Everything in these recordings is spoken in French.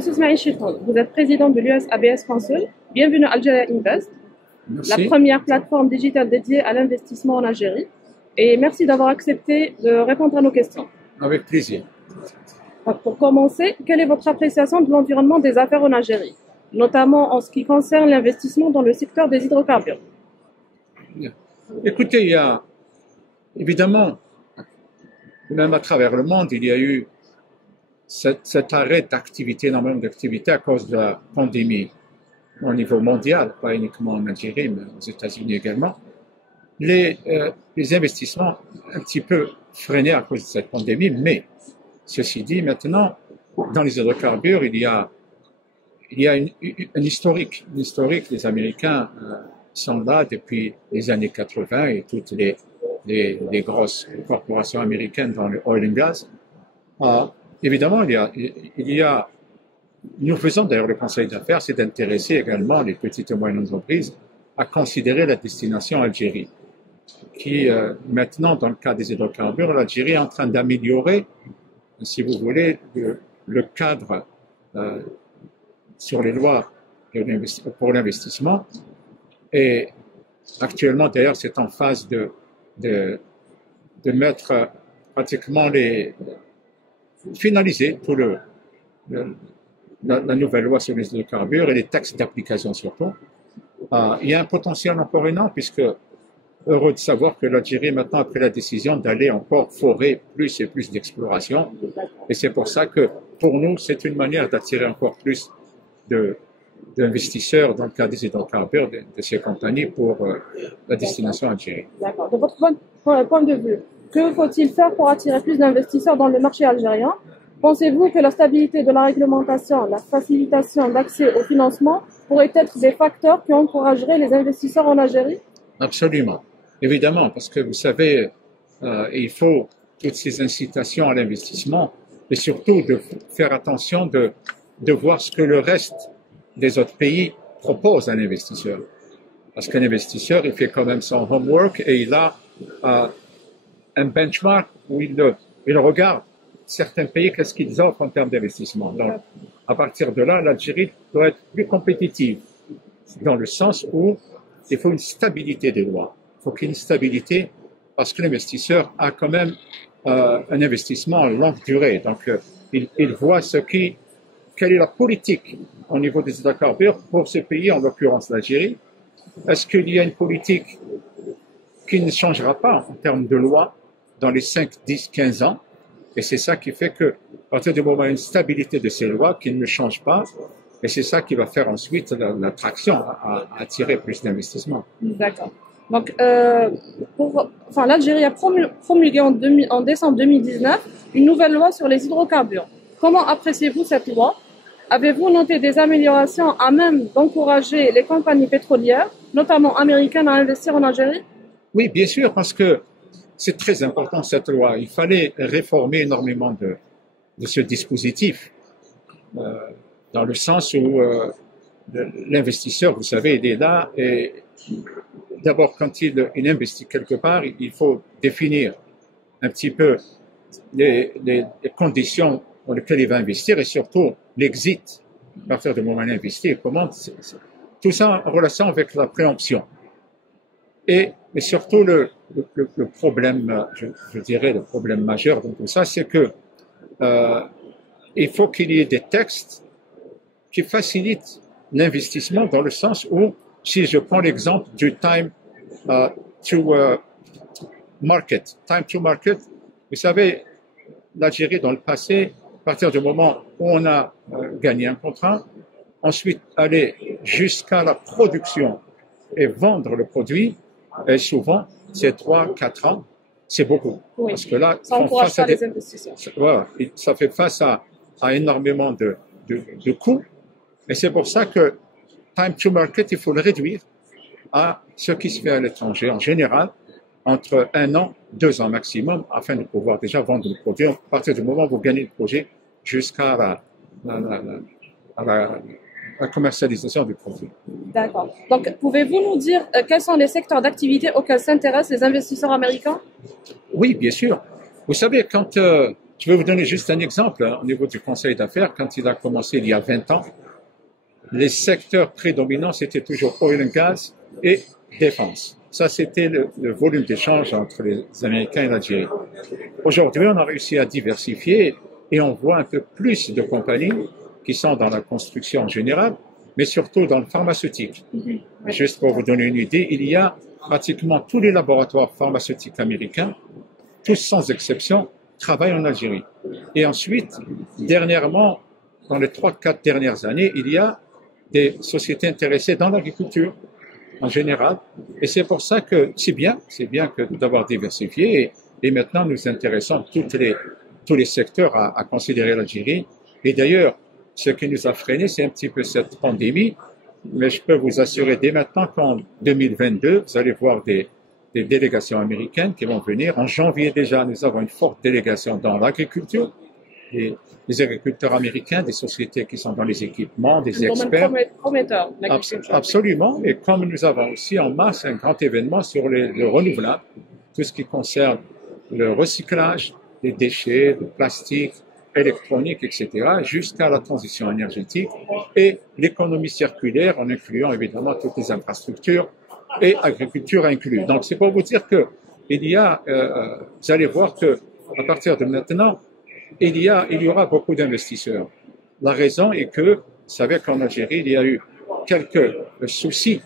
Monsieur Smaïl Chilton, vous êtes président de l'US ABS Council. Bienvenue à Algeria Invest, Merci. la première plateforme digitale dédiée à l'investissement en Algérie. Et merci d'avoir accepté de répondre à nos questions. Avec plaisir. Pour commencer, quelle est votre appréciation de l'environnement des affaires en Algérie, notamment en ce qui concerne l'investissement dans le secteur des hydrocarbures? Bien. Écoutez, il y a évidemment, même à travers le monde, il y a eu cet arrêt d'activité, énormément d'activité à cause de la pandémie au niveau mondial, pas uniquement en Algérie, mais aux États-Unis également. Les investissements un petit peu freinés à cause de cette pandémie, mais ceci dit, maintenant, dans les hydrocarbures, il y a un historique. L'historique, les Américains sont là depuis les années 80 et toutes les grosses corporations américaines dans le oil and gas. Évidemment, nous faisons d'ailleurs le conseil d'affaires, c'est d'intéresser également les petites et moyennes entreprises à considérer la destination Algérie, qui maintenant, dans le cas des hydrocarbures, l'Algérie est en train d'améliorer, si vous voulez, le cadre sur les lois pour l'investissement. Et actuellement, d'ailleurs, c'est en phase de mettre pratiquement finaliser tout la nouvelle loi sur les hydrocarbures et les taxes d'application surtout. Il y a un potentiel encore énorme puisque heureux de savoir que l'Algérie maintenant a pris la décision d'aller encore forer plus et plus d'exploration. Et c'est pour ça que pour nous, c'est une manière d'attirer encore plus d'investisseurs dans le cas des hydrocarbures de ces compagnies pour la destination Algérie. D'accord. De votre point de vue, que faut-il faire pour attirer plus d'investisseurs dans le marché algérien? Pensez-vous que la stabilité de la réglementation, la facilitation d'accès au financement pourraient être des facteurs qui encourageraient les investisseurs en Algérie? Absolument. Évidemment, parce que vous savez, il faut toutes ces incitations à l'investissement et surtout de faire attention de voir ce que le reste des autres pays propose à l'investisseur. Parce qu'un investisseur, il fait quand même son homework et il a un benchmark où il regarde certains pays, qu'est-ce qu'ils offrent en termes d'investissement. Donc, à partir de là, l'Algérie doit être plus compétitive dans le sens où il faut une stabilité des lois. Il faut qu'il y ait une stabilité parce que l'investisseur a quand même un investissement à longue durée. Donc, il voit quelle est la politique au niveau des hydrocarbures pour ce pays, en l'occurrence l'Algérie. Est-ce qu'il y a une politique qui ne changera pas en termes de loi dans les 5, 10, 15 ans? Et c'est ça qui fait que, à partir du moment où il y a une stabilité de ces lois qui ne changent pas, et c'est ça qui va faire ensuite l'attraction à attirer plus d'investissements. D'accord. Donc, l'Algérie a promulgué en décembre 2019 une nouvelle loi sur les hydrocarbures. Comment appréciez-vous cette loi? Avez-vous noté des améliorations à même d'encourager les compagnies pétrolières, notamment américaines, à investir en Algérie? Oui, bien sûr, parce que c'est très important cette loi. Il fallait réformer énormément de ce dispositif, dans le sens où l'investisseur, vous savez, il est là et d'abord quand il investit quelque part, il faut définir un petit peu les conditions dans lesquelles il va investir et surtout l'exit à partir du moment où il investit. Tout ça en relation avec la préemption. Mais surtout le problème, je dirais le problème majeur de tout ça, c'est que il faut qu'il y ait des textes qui facilitent l'investissement dans le sens où, si je prends l'exemple du time to market, vous savez, l'Algérie dans le passé, à partir du moment où on a gagné un contrat, ensuite aller jusqu'à la production et vendre le produit, et souvent, c'est 3, 4 ans, c'est beaucoup. Oui. Parce que là, ça encourage pas les investisseurs. Voilà, ça fait face à énormément de coûts. Et c'est pour ça que time to market, il faut le réduire à ce qui se fait à l'étranger en général, entre 1 an, 2 ans maximum, afin de pouvoir déjà vendre le produit à partir du moment où vous gagnez le projet jusqu'à la commercialisation du produit. D'accord. Donc, pouvez-vous nous dire quels sont les secteurs d'activité auxquels s'intéressent les investisseurs américains? Oui, bien sûr. Vous savez, quand Je vais vous donner juste un exemple au niveau du conseil d'affaires. Quand il a commencé il y a 20 ans, les secteurs prédominants, c'était toujours oil and gas et défense. Ça, c'était le volume d'échange entre les Américains et l'Algérie. Aujourd'hui, on a réussi à diversifier et on voit un peu plus de compagnies qui sont dans la construction en général, mais surtout dans le pharmaceutique. Juste pour vous donner une idée, il y a pratiquement tous les laboratoires pharmaceutiques américains, tous sans exception, travaillent en Algérie. Et ensuite, dernièrement, dans les 3-4 dernières années, il y a des sociétés intéressées dans l'agriculture en général. Et c'est pour ça que c'est bien que d'avoir diversifié. Et maintenant, nous intéressons tous les secteurs à considérer l'Algérie. Et d'ailleurs, ce qui nous a freiné, c'est un petit peu cette pandémie. Mais je peux vous assurer dès maintenant qu'en 2022, vous allez voir des délégations américaines qui vont venir. En janvier déjà, nous avons une forte délégation dans l'agriculture. Les agriculteurs américains, des sociétés qui sont dans les équipements, des experts. Prometteur, absolument. Et comme nous avons aussi en masse un grand événement sur le renouvelable, tout ce qui concerne le recyclage des déchets, de plastique, électronique, etc., jusqu'à la transition énergétique et l'économie circulaire en incluant évidemment toutes les infrastructures et agriculture inclus. Donc c'est pour vous dire que vous allez voir que à partir de maintenant, il y aura beaucoup d'investisseurs. La raison est que, vous savez qu'en Algérie, il y a eu quelques soucis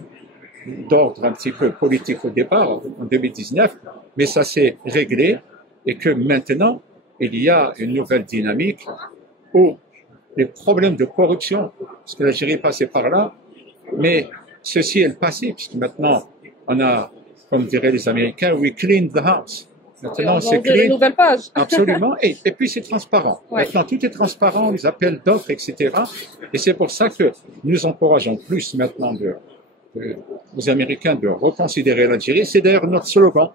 d'ordre un petit peu politique au départ, en 2019, mais ça s'est réglé et que maintenant, il y a une nouvelle dynamique où les problèmes de corruption, parce que l'Algérie est passée par là, mais ceci est le passé, puisque maintenant, on a, comme diraient les Américains, we clean the house. Maintenant, c'est clean. Une nouvelle page. Absolument. Et puis, c'est transparent. Ouais. Maintenant, tout est transparent, les appels d'offres, etc. Et c'est pour ça que nous encourageons plus maintenant aux Américains de reconsidérer l'Algérie. C'est d'ailleurs notre slogan.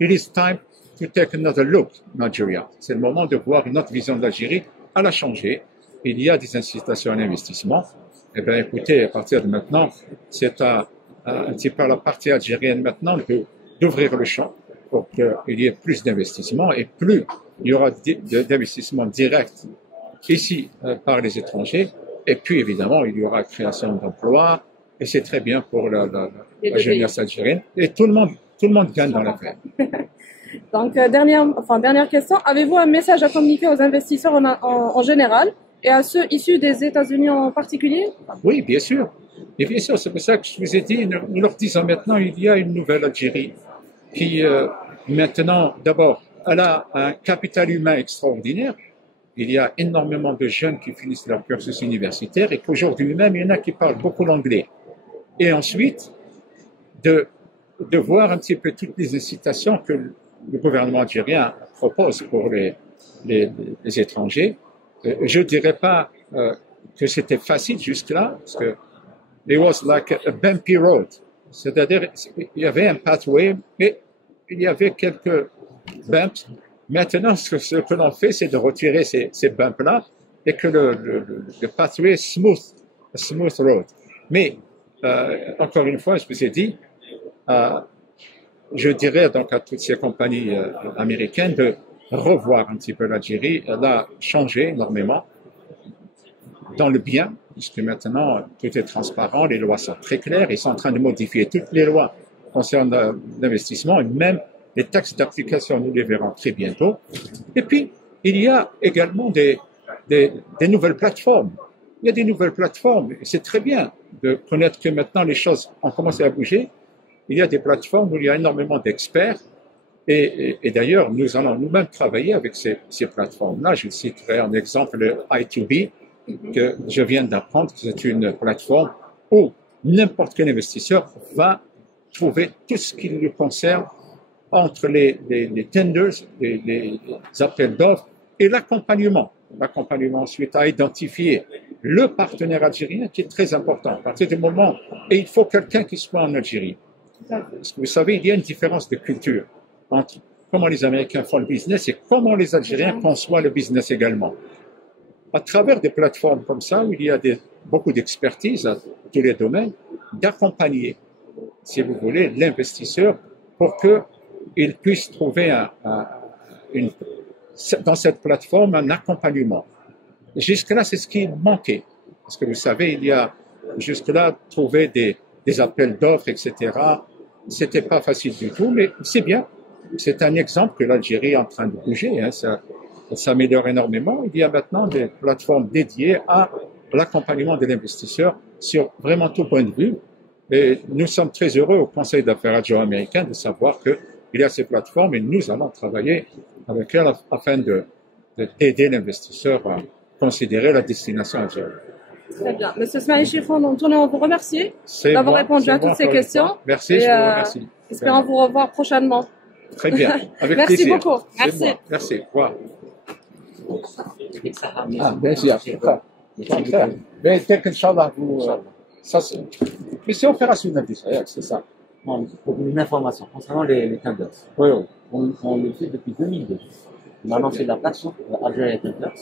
It is time to take another look, Nigeria. C'est le moment de voir une autre vision de l'Algérie. Elle a changé. Il y a des incitations à l'investissement. Eh bien, écoutez, à partir de maintenant, c'est un petit peu à la partie algérienne maintenant d'ouvrir le champ pour qu'il y ait plus d'investissements et plus il y aura d'investissements directs ici par les étrangers. Et puis, évidemment, il y aura création d'emplois et c'est très bien pour la jeunesse algérienne. Et tout le monde gagne dans l'affaire. Donc, dernière question. Avez-vous un message à communiquer aux investisseurs en général et à ceux issus des États-Unis en particulier? Oui, bien sûr. Et bien sûr, c'est pour ça que je vous ai dit, nous leur disons maintenant, il y a une nouvelle Algérie qui, maintenant, d'abord, elle a un capital humain extraordinaire. Il y a énormément de jeunes qui finissent leur cursus universitaire et qu'aujourd'hui même, il y en a qui parlent beaucoup l'anglais. Et ensuite, de voir un petit peu toutes les incitations que le gouvernement algérien propose pour les étrangers. Je ne dirais pas que c'était facile jusque-là, parce que it was like a bumpy road. C'est-à-dire, il y avait un pathway, mais il y avait quelques bumps. Maintenant, ce que l'on fait, c'est de retirer ces bumps-là et que le pathway est smooth road. Mais, encore une fois, je vous ai dit, je dirais donc à toutes ces compagnies américaines de revoir un petit peu l'Algérie. Elle a changé énormément dans le bien, puisque maintenant tout est transparent, les lois sont très claires, ils sont en train de modifier toutes les lois concernant l'investissement et même les taxes d'application, nous les verrons très bientôt. Et puis, il y a également des nouvelles plateformes. Il y a des nouvelles plateformes et c'est très bien de connaître que maintenant les choses ont commencé à bouger. Il y a des plateformes où il y a énormément d'experts et d'ailleurs, nous allons nous-mêmes travailler avec ces plateformes-là. Je citerai un exemple, le I2B, que je viens d'apprendre. C'est une plateforme où n'importe quel investisseur va trouver tout ce qui le concerne entre les tenders, les appels d'offres et l'accompagnement. L'accompagnement ensuite à identifier le partenaire algérien qui est très important. À partir du moment, et il faut quelqu'un qui soit en Algérie. Parce que vous savez, il y a une différence de culture entre comment les Américains font le business et comment les Algériens conçoivent le business également. À travers des plateformes comme ça, où il y a beaucoup d'expertise à tous les domaines, d'accompagner, si vous voulez, l'investisseur pour qu'il puisse trouver dans cette plateforme un accompagnement. Jusque-là, c'est ce qui manquait. Parce que vous savez, il y a jusque-là trouver des appels d'offres, etc. C'était pas facile du tout, mais c'est bien. C'est un exemple que l'Algérie est en train de bouger. Hein, ça s'améliore énormément. Il y a maintenant des plateformes dédiées à l'accompagnement de l'investisseur sur vraiment tout point de vue. Et nous sommes très heureux au Conseil d'affaires adjoint-américain de savoir qu'il y a ces plateformes et nous allons travailler avec elles afin d'aider l'investisseur à considérer la destination algérienne. Très bien. Monsieur Smaïl Chiffon, donc, on vous remercie d'avoir répondu à toutes ces questions. Merci, je vous remercie. Espérons vous revoir prochainement. Très bien. Avec Merci plaisir. beaucoup. Merci. Merci. Au revoir. Ah, bien sûr. Mais dès qu'Inch'Allah, vous, ça, mais c'est opérationnel, c'est ça. Bon, pour une information concernant les tenders. Oui, oui. On le fait depuis 2002. On a lancé la plateforme Algeria Tenders.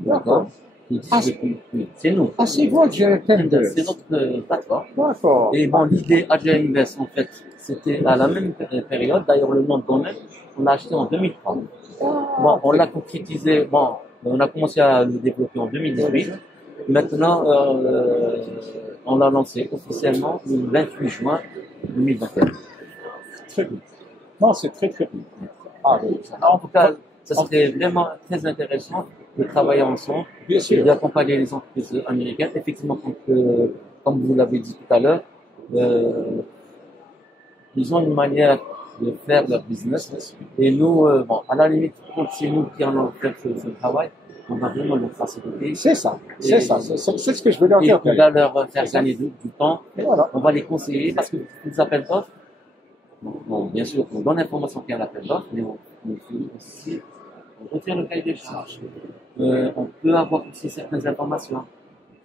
D'accord. Qui existe depuis, oui, c'est nous. Ah, c'est vous, Algeria Tenders. C'est notre plateforme. D'accord. Et bon, l'idée Algeria Invest, en fait, c'était à la même période. D'ailleurs, le nom de domaine, on l'a acheté en 2003. Bon, on l'a concrétisé, bon, on a commencé à le développer en 2018. Maintenant, on l'a lancé officiellement le 28 juin 2021. Très bien. Non, c'est très, très bien. Ah, oui. En tout cas, ça serait vraiment très intéressant de travailler ensemble Bien sûr. et d'accompagner les entreprises américaines. Effectivement, comme vous l'avez dit tout à l'heure, ils ont une manière de faire leur business. Et nous, bon, à la limite, quand c'est nous qui en avons fait ce travail, on va vraiment leur faciliter. C'est ça, c'est ça, c'est ce que je veux leur Et dire. on va leur faire gagner du temps. Et voilà. On va les conseiller parce que les appels d'offres, bon, bien sûr, on donne l'information qu'il y a l'appel d'offres, mais on fait aussi, on retire le cahier des charges. On peut avoir aussi certaines informations.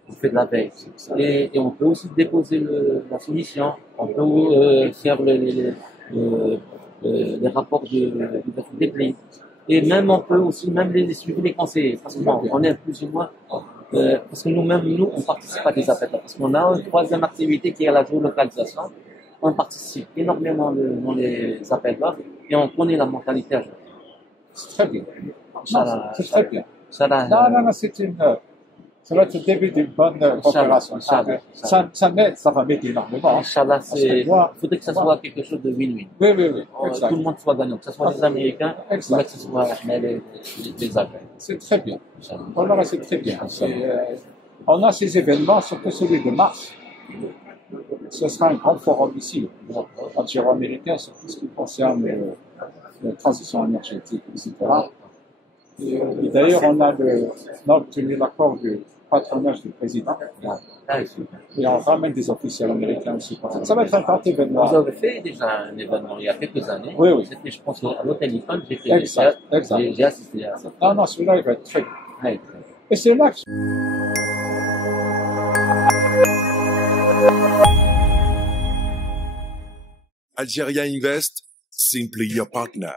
On fait de la veille. Et on peut aussi déposer la soumission. On peut faire les rapports des prix. Et même on peut aussi même les suivre, les conseiller. Parce que bon, on est plus ou moins, parce que nous-mêmes, on participe à des appels d'offres. Parce qu'on a une troisième activité qui est la géolocalisation. On participe énormément dans les appels d'offres et on connaît la mentalité à jouer. C'est très bien. C'est très bien. Ça va être le début d'une bonne coopération. Ça va m'aider énormément. Inch'Allah, il faudrait que ça soit quelque chose de win-win. Oui, oui, oui. Tout le monde soit gagnant, que ce soit les Américains, ou que ce soit les Algériens. C'est très bien. Voilà, c'est très bien. On a ces événements, surtout celui de mars. Ce sera un grand forum ici, algéro-américain, sur tout ce qui concerne la transition énergétique, etc. Et d'ailleurs, on a obtenu l'accord du patronage du président. Et on ramène des officiels américains aussi. Ça va être un grand événement. Vous avez fait déjà un événement il y a quelques années. Oui, oui. C'était, je pense, à l'hôtel Icon. J'ai assisté à ça. Ah non, celui-là, il va être très bien. Ouais. Et c'est là que... Algeria Invest, simply your partner.